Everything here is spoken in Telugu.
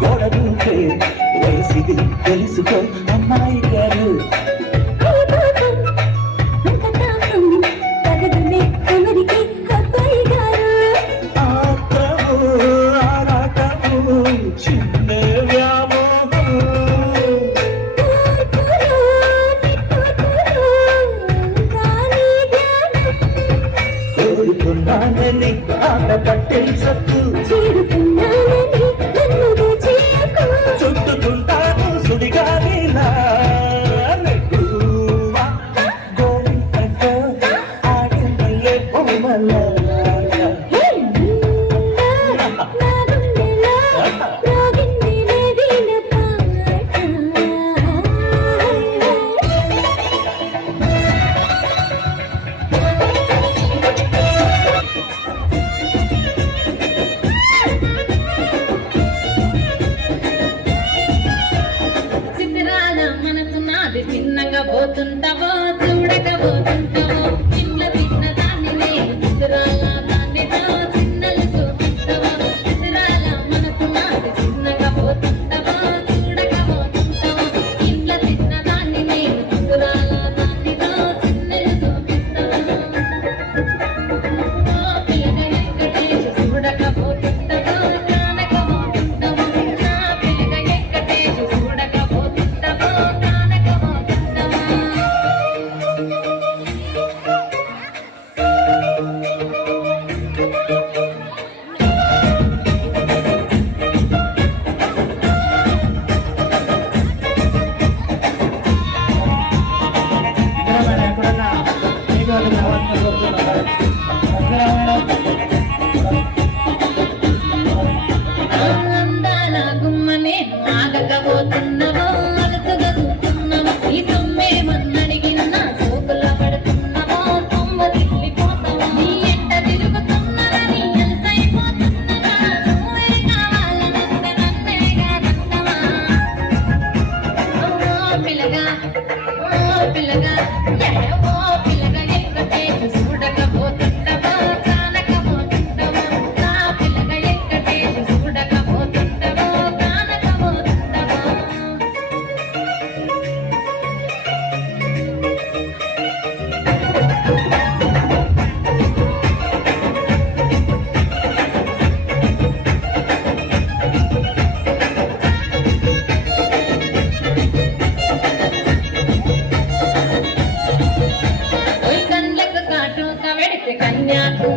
గోడ దూకే వయసిది తెలుసుకో అమ్మాయి గారు చిన్న వ్యామోహం కోరుకున్నానని ఆట పట్టే సత్తు చుట్టుకుంటాను సుడిగాలిలా గోవింద ఆడిందలే బొమ్మల చిన్నగా పోతుంటావో చూడకపోతుంటావో చిన్న చిన్న దాన్ని నేను చిత్రాల దాన్నితో చిన్నలు చూపిస్తావో చిత్రాల మనసు నాది చిన్నగా పోతుంటావో చూడకపోతుంటావో చిన్న చిన్న దాన్ని నేను చిత్రాల దాన్నితో చిన్నలు చూపిస్తావో పిల్లగా ఎక్కడేసి చూడకపోతుంటావో కానకపోతుంటావో నా పిల్లగా ఎక్కడేసి చూడకపోతుంటావో అందాల గుమ్మ నేను ఆగకపోతున్నావో అలసగా చూస్తున్నావో ఈ సొమ్మే మన్నడిగిన సోకుల పడుతున్నావో సొమ్మ తిల్లిపోతావో నీ ఎంట తిరుగుతున్నారని అలసైపోతున్నావా నువ్వే కావాలనొస్తే నన్నే కాదంటావా ఓ పిల్లగా ఓ పిల్లగా ఓ పిల్లగా ఎక్కడే చూడకపోతుంటావో కానకపోతుంటావో నా పిల్లగా ఎక్కడే చూడకపోతుంటావో కానకపోతుంటావో కండ్లకు కాటు కవెడితే కన్యాకు